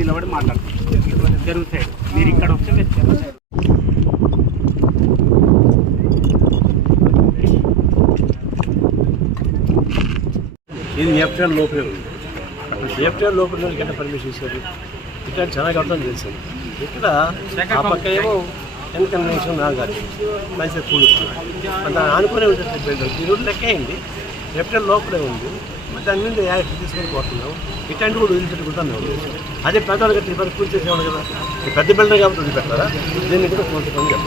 నిలబడి మాట్లాడుతున్నాం చెరువు సైడ్. మీరు ఇక్కడ వస్తే మీరు చెరువు సైడ్. ఇది ఏప్రిల్ లోపలే ఉంది. ఏప్రిల్ లోపల గంట పర్మిషన్ ఇస్తారు. ఇక్కడ చాలా గంటలు తెలిసింది. ఇక్కడ ఆ పక్క ఏమో వెనక నిమిషం నాగాలి మంచిగా కూడుకున్నాడు. దాన్ని ఆనుకునే ఉంటుంది. ఈ రోడ్డు లెక్క అయింది. ఏప్రిల్ లోపలే ఉంది. దాని మీద యాక్షన్ తీసుకొని పోతున్నాం. ఇట్లాంటి కూడా వదిలిపెట్టుకుంటాను. అదే పెద్దవాళ్ళు కట్టి పూర్తి చేసేవాళ్ళు కదా. పెద్ద బిల్డర్ కాబట్టి వదిలిపెట్టారా? దీన్ని కూడా కొంచెం